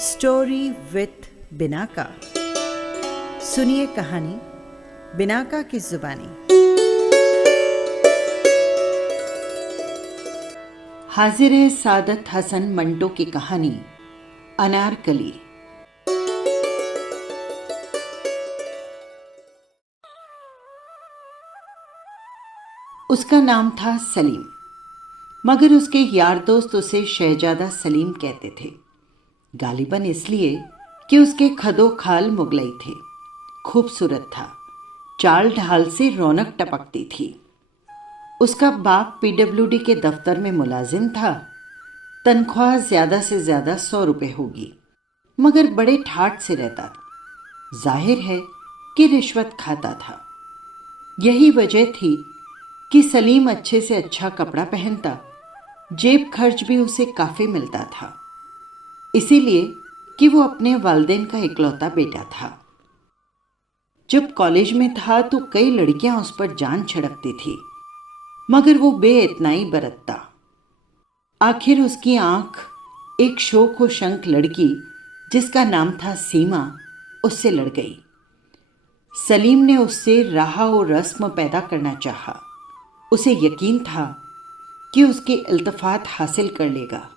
Story with Binaca. सुनिए कहानी Binaca की जुबानी। हाजिर है सादत हसन मंटो की कहानी अनारकली। उसका नाम था सलीम, मगर उसके यार दोस्त उसे शहजादा सलीम कहते थे। गालिबन इसलिए कि उसके खदो खाल मुगलई थे, खूबसूरत था, चाल ढाल से रौनक टपकती थी। उसका बाप पीडब्ल्यूडी के दफ्तर में मुलाजिम था। तनख्वाह ज़्यादा से ज़्यादा 100 रुपये होगी, मगर बड़े ठाठ से रहता। जाहिर है कि रिश्वत खाता था। यही वजह थी कि सलीम अच्छे से अच्छा कपड़ा पहनता, जेब खर्च भी उसे काफ़ी मिलता था, इसीलिए कि वो अपने वालिदैन का इकलौता बेटा था। जब कॉलेज में था तो कई लड़कियां उस पर जान छिड़कती थी, मगर वो बेइतनाई बरतता। आखिर उसकी आंख एक शोख व शंख लड़की जिसका नाम था सीमा उससे लड़ गई। सलीम ने उससे राह और रस्म पैदा करना चाहा। उसे यकीन था कि उसकी इल्तफात हासिल कर लेगा।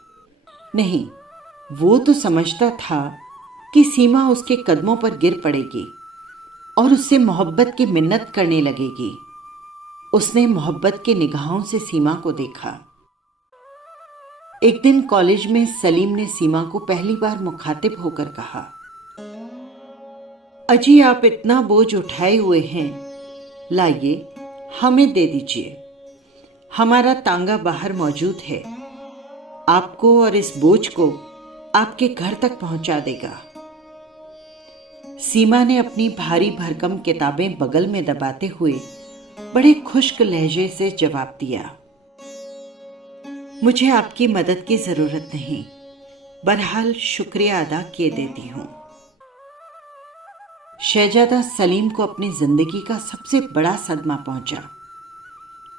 नहीं, वो तो समझता था कि सीमा उसके कदमों पर गिर पड़ेगी और उससे मोहब्बत की मिन्नत करने लगेगी। उसने मोहब्बत की निगाहों से सीमा को देखा। एक दिन कॉलेज में सलीम ने सीमा को पहली बार मुखातिब होकर कहा, अजी आप इतना बोझ उठाए हुए हैं, लाइए हमें दे दीजिए। हमारा तांगा बाहर मौजूद है, आपको और इस बोझ को आपके घर तक पहुंचा देगा। सीमा ने अपनी भारी भरकम किताबें बगल में दबाते हुए बड़े खुश्क लहजे से जवाब दिया, मुझे आपकी मदद की जरूरत नहीं, बहरहाल शुक्रिया अदा किए देती हूं। शहजादा सलीम को अपनी जिंदगी का सबसे बड़ा सदमा पहुंचा।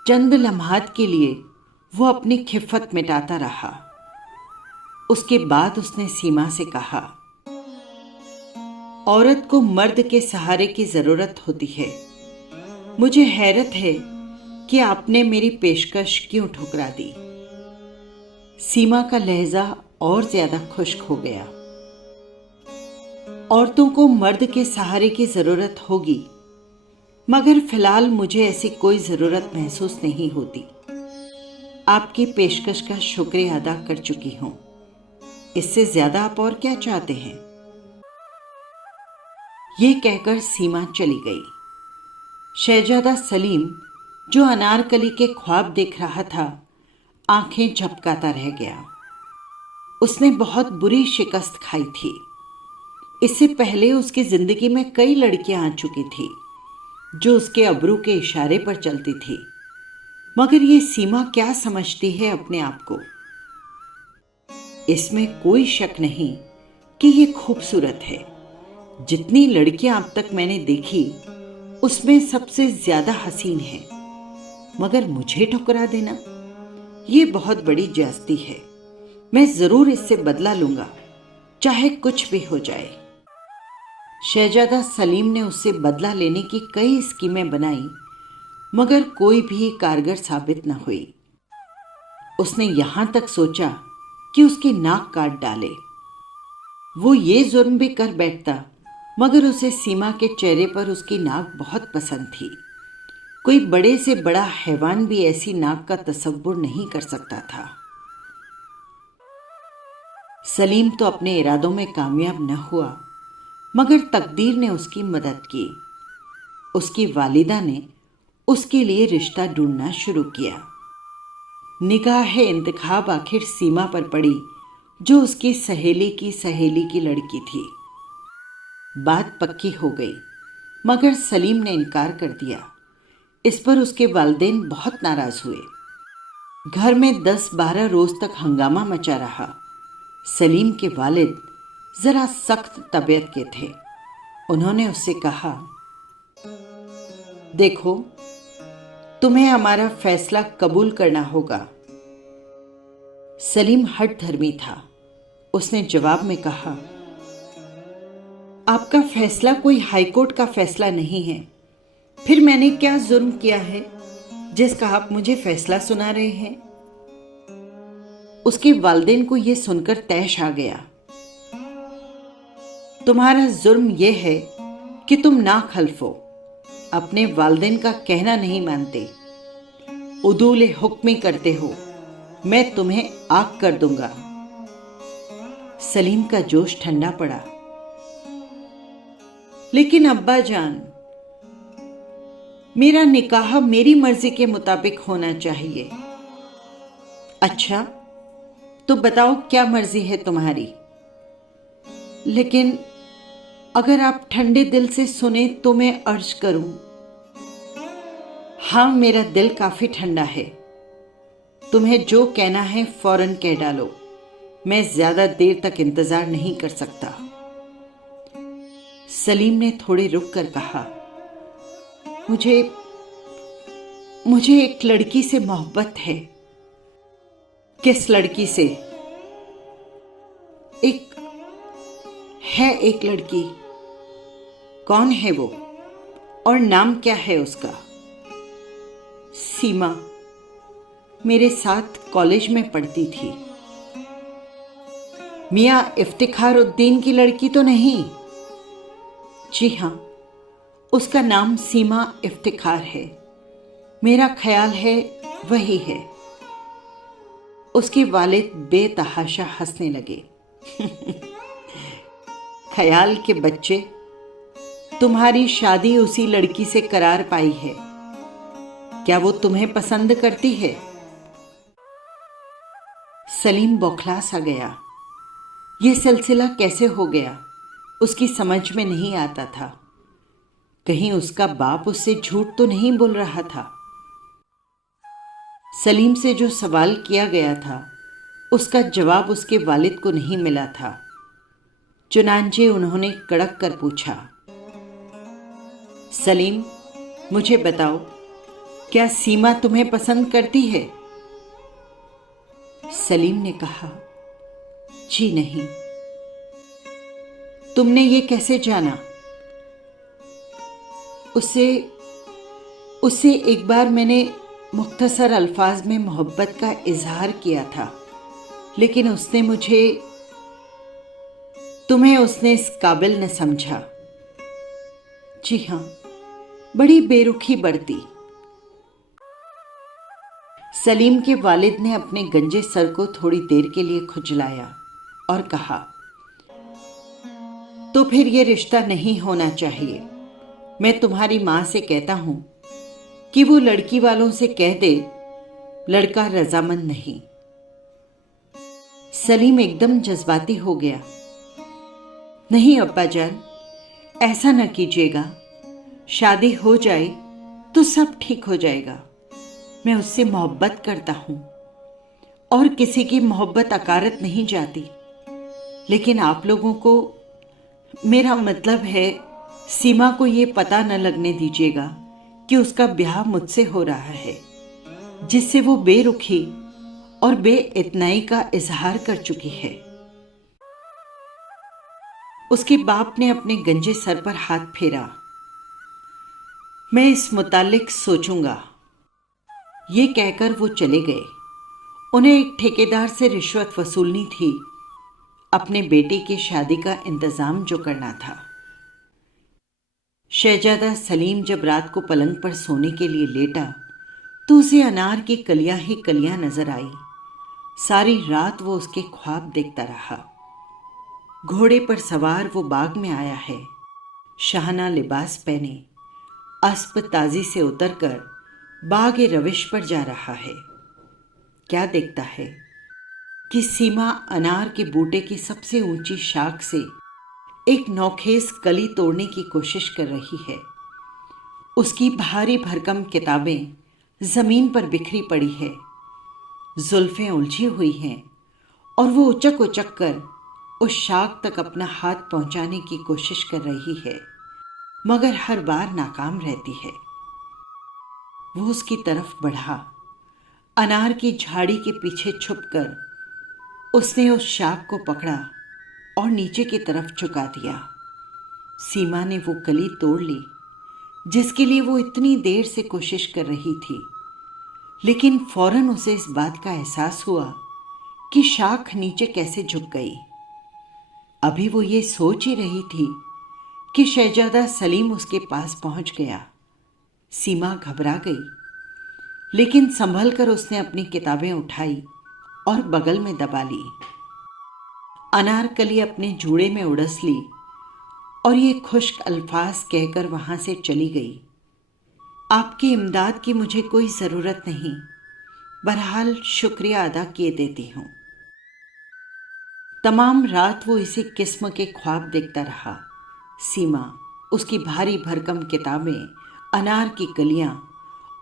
चंद लम्हात के लिए वो अपनी खिफ़त मिटाता रहा। उसके बाद उसने सीमा से कहा, औरत को मर्द के सहारे की जरूरत होती है। मुझे हैरत है कि आपने मेरी पेशकश क्यों ठुकरा दी। सीमा का लहजा और ज्यादा खुश्क हो गया। औरतों को मर्द के सहारे की जरूरत होगी, मगर फिलहाल मुझे ऐसी कोई जरूरत महसूस नहीं होती। आपकी पेशकश का शुक्रिया अदा कर चुकी हूं। इससे ज्यादा आप और क्या चाहते हैं? ये कहकर सीमा चली गई। शहजादा सलीम, जो अनारकली के ख्वाब देख रहा था, आंखें झपकाता रह गया। उसने बहुत बुरी शिकस्त खाई थी। इससे पहले उसकी जिंदगी में कई लड़कियां आ चुकी थी जो उसके अब्रू के इशारे पर चलती थी, मगर ये सीमा क्या समझती है अपने आप को? इसमें कोई शक नहीं कि ये खूबसूरत है। जितनी लड़कियां अब तक मैंने देखी, उसमें सबसे ज्यादा हसीन है, मगर मुझे ठुकरा देना ये बहुत बड़ी ज्यादती है। मैं जरूर इससे बदला लूंगा, चाहे कुछ भी हो जाए। शहजादा सलीम ने उससे बदला लेने की कई स्कीमें बनाई, मगर कोई भी कारगर साबित न हुई। उसने यहां तक सोचा कि उसकी नाक काट डाले। वो ये जुर्म भी कर बैठता, मगर उसे सीमा के चेहरे पर उसकी नाक बहुत पसंद थी। कोई बड़े से बड़ा हैवान भी ऐसी नाक का तसव्वुर नहीं कर सकता था। सलीम तो अपने इरादों में कामयाब न हुआ, मगर तकदीर ने उसकी मदद की। उसकी वालिदा ने उसके लिए रिश्ता ढूंढना शुरू किया। निगाह इंतखाब आखिर सीमा पर पड़ी, जो उसकी सहेली की लड़की थी। बात पक्की हो गई, मगर सलीम ने इनकार कर दिया। इस पर उसके वालिदैन बहुत नाराज हुए। घर में 10-12 रोज तक हंगामा मचा रहा। सलीम के वालिद जरा सख्त तबीयत के थे। उन्होंने उससे कहा, देखो, तुम्हें हमारा फैसला कबूल करना होगा। सलीम हठ धर्मी था। उसने जवाब में कहा, आपका फैसला कोई हाईकोर्ट का फैसला नहीं है। फिर मैंने क्या जुर्म किया है जिसका आप मुझे फैसला सुना रहे हैं? उसके वालिदैन को यह सुनकर तैश आ गया। तुम्हारा जुर्म यह है कि तुम नाखल्फ हो, अपने वालिदैन का कहना नहीं मानते, उदूल हुक्मी करते हो। मैं तुम्हें आग कर दूंगा। सलीम का जोश ठंडा पड़ा। लेकिन अब्बा जान, मेरा निकाह मेरी मर्जी के मुताबिक होना चाहिए। अच्छा, तो बताओ क्या मर्जी है तुम्हारी? लेकिन अगर आप ठंडे दिल से सुने तो मैं अर्ज करूं। हाँ, मेरा दिल काफी ठंडा है। तुम्हें जो कहना है फौरन कह डालो। मैं ज्यादा देर तक इंतजार नहीं कर सकता। सलीम ने थोड़े रुक कर कहा, मुझे एक लड़की से मोहब्बत है। किस लड़की से? एक लड़की। कौन है वो और नाम क्या है उसका? सीमा, मेरे साथ कॉलेज में पढ़ती थी। मियां इफ्तिखार उद्दीन की लड़की तो नहीं? जी हाँ, उसका नाम सीमा इफ्तिखार है। मेरा ख्याल है वही है। उसके वालिद बेतहाशा हंसने लगे। ख्याल के बच्चे, तुम्हारी शादी उसी लड़की से करार पाई है। क्या वो तुम्हें पसंद करती है? सलीम बौखला सा गया। यह सिलसिला कैसे हो गया उसकी समझ में नहीं आता था। कहीं उसका बाप उससे झूठ तो नहीं बोल रहा था। सलीम से जो सवाल किया गया था उसका जवाब उसके वालिद को नहीं मिला था। चुनांचे उन्होंने कड़क कर पूछा, सलीम, मुझे बताओ, क्या सीमा तुम्हें पसंद करती है? सलीम ने कहा, जी नहीं। तुमने ये कैसे जाना? उससे एक बार मैंने मुख्तसर अल्फाज में मोहब्बत का इजहार किया था, लेकिन तुम्हें उसने इस काबिल न समझा। जी हाँ, बड़ी बेरुखी बरती। सलीम के वालिद ने अपने गंजे सर को थोड़ी देर के लिए खुजलाया और कहा, तो फिर यह रिश्ता नहीं होना चाहिए। मैं तुम्हारी मां से कहता हूं कि वो लड़की वालों से कह दे लड़का रजामंद नहीं। सलीम एकदम जज्बाती हो गया। नहीं अब्बा जान, ऐसा न कीजिएगा। शादी हो जाए तो सब ठीक हो जाएगा। मैं उससे मोहब्बत करता हूं और किसी की मोहब्बत अकारत नहीं जाती। लेकिन आप लोगों को, मेरा मतलब है सीमा को ये पता न लगने दीजिएगा कि उसका ब्याह मुझसे हो रहा है, जिससे वो बेरुखी और बेइतनाई का इजहार कर चुकी है। उसके बाप ने अपने गंजे सर पर हाथ फेरा। मैं इस मुतालिक सोचूंगा। ये कहकर वो चले गए। उन्हें एक ठेकेदार से रिश्वत वसूलनी थी, अपने बेटे की शादी का इंतजाम जो करना था। शहजादा सलीम जब रात को पलंग पर सोने के लिए लेटा तो उसे अनार की कलियां ही कलियां नजर आई। सारी रात वो उसके ख्वाब देखता रहा। घोड़े पर सवार वो बाग में आया है, शाहना लिबास पहने, अस्प ताजी से उतरकर बाग रविश पर जा रहा है। क्या देखता है कि सीमा अनार के बूटे की सबसे ऊंची शाख से एक नौखेज कली तोड़ने की कोशिश कर रही है। उसकी भारी भरकम किताबें जमीन पर बिखरी पड़ी है, जुल्फें उलझी हुई हैं और वो उचक उचक कर उस शाख तक अपना हाथ पहुंचाने की कोशिश कर रही है, मगर हर बार नाकाम रहती है। वो उसकी तरफ बढ़ा। अनार की झाड़ी के पीछे छुपकर उसने उस शाख को पकड़ा और नीचे की तरफ झुका दिया। सीमा ने वो कली तोड़ ली जिसके लिए वो इतनी देर से कोशिश कर रही थी, लेकिन फौरन उसे इस बात का एहसास हुआ कि शाख नीचे कैसे झुक गई। अभी वो ये सोच ही रही थी कि शहजादा सलीम उसके पास पहुंच गया। सीमा घबरा गई, लेकिन संभल कर उसने अपनी किताबें उठाई और बगल में दबा ली। अनारकली अपने जूड़े में उड़स ली और ये खुश्क अल्फाज कहकर वहां से चली गई। आपकी इमदाद की मुझे कोई ज़रूरत नहीं, बहरहाल शुक्रिया अदा किए देती हूँ। तमाम रात वो इसी किस्म के ख्वाब देखता रहा। सीमा, उसकी भारी भरकम किताबें, अनार की कलियां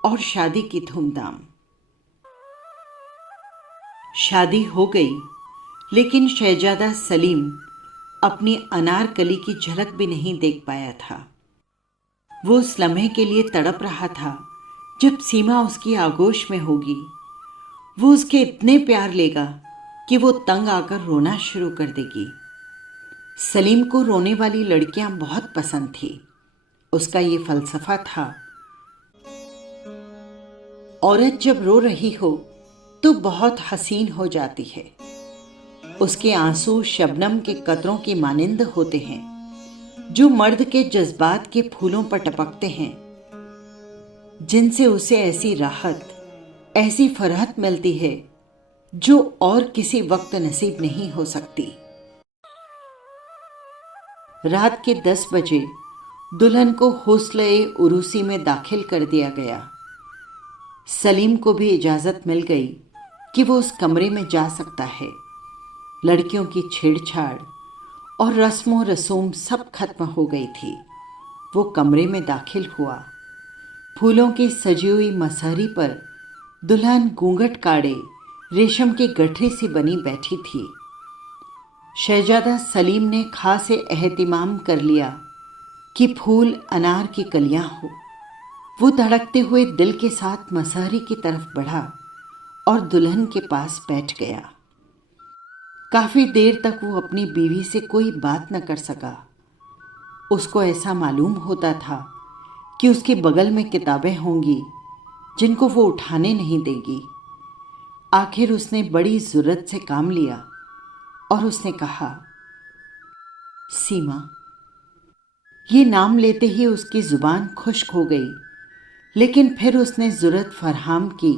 और शादी की धूमधाम। शादी हो गई, लेकिन शहजादा सलीम अपनी अनारकली की झलक भी नहीं देख पाया था। वो उस लम्हे के लिए तड़प रहा था जब सीमा उसकी आगोश में होगी। वो उसके इतने प्यार लेगा कि वो तंग आकर रोना शुरू कर देगी। सलीम को रोने वाली लड़कियां बहुत पसंद थी। उसका ये फलसफा था, औरत जब रो रही हो तो बहुत हसीन हो जाती है। उसके आंसू शबनम के कतरों की मानिंद होते हैं जो मर्द के जज्बात के फूलों पर टपकते हैं, जिनसे उसे ऐसी राहत, ऐसी फरहत मिलती है जो और किसी वक्त नसीब नहीं हो सकती। रात के 10 बजे दुल्हन को हुस्न-ए उरूसी में दाखिल कर दिया गया। सलीम को भी इजाज़त मिल गई कि वो उस कमरे में जा सकता है। लड़कियों की छेड़छाड़ और रस्मों रसूम सब खत्म हो गई थी। वो कमरे में दाखिल हुआ। फूलों की सजी हुई मसहरी पर दुल्हन घूंघट काढ़े रेशम की गठरी सी बनी बैठी थी। शहजादा सलीम ने खासे एहतिमाम कर लिया कि फूल अनार की कलियां हो। वो धड़कते हुए दिल के साथ मसहरी की तरफ बढ़ा और दुल्हन के पास बैठ गया। काफ़ी देर तक वो अपनी बीवी से कोई बात न कर सका। उसको ऐसा मालूम होता था कि उसके बगल में किताबें होंगी जिनको वो उठाने नहीं देगी। आखिर उसने बड़ी ज़ुर्रत से काम लिया और उसने कहा, सीमा। ये नाम लेते ही उसकी ज़ुबान खुश्क हो गई, लेकिन फिर उसने ज़ुर्रत फरहाम की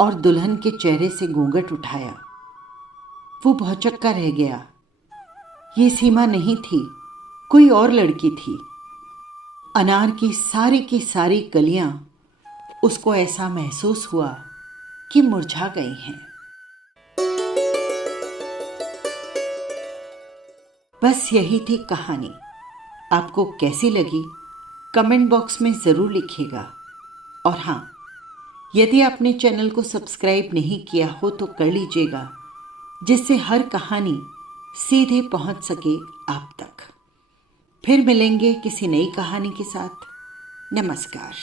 और दुल्हन के चेहरे से घूंघट उठाया। वो भौचक्का रह गया। ये सीमा नहीं थी, कोई और लड़की थी। अनार की सारी कलियां उसको ऐसा महसूस हुआ कि मुरझा गई हैं। बस यही थी कहानी। आपको कैसी लगी कमेंट बॉक्स में ज़रूर लिखिएगा। और हाँ, यदि आपने चैनल को सब्सक्राइब नहीं किया हो तो कर लीजिएगा, जिससे हर कहानी सीधे पहुंच सके आप तक। फिर मिलेंगे किसी नई कहानी के साथ। नमस्कार।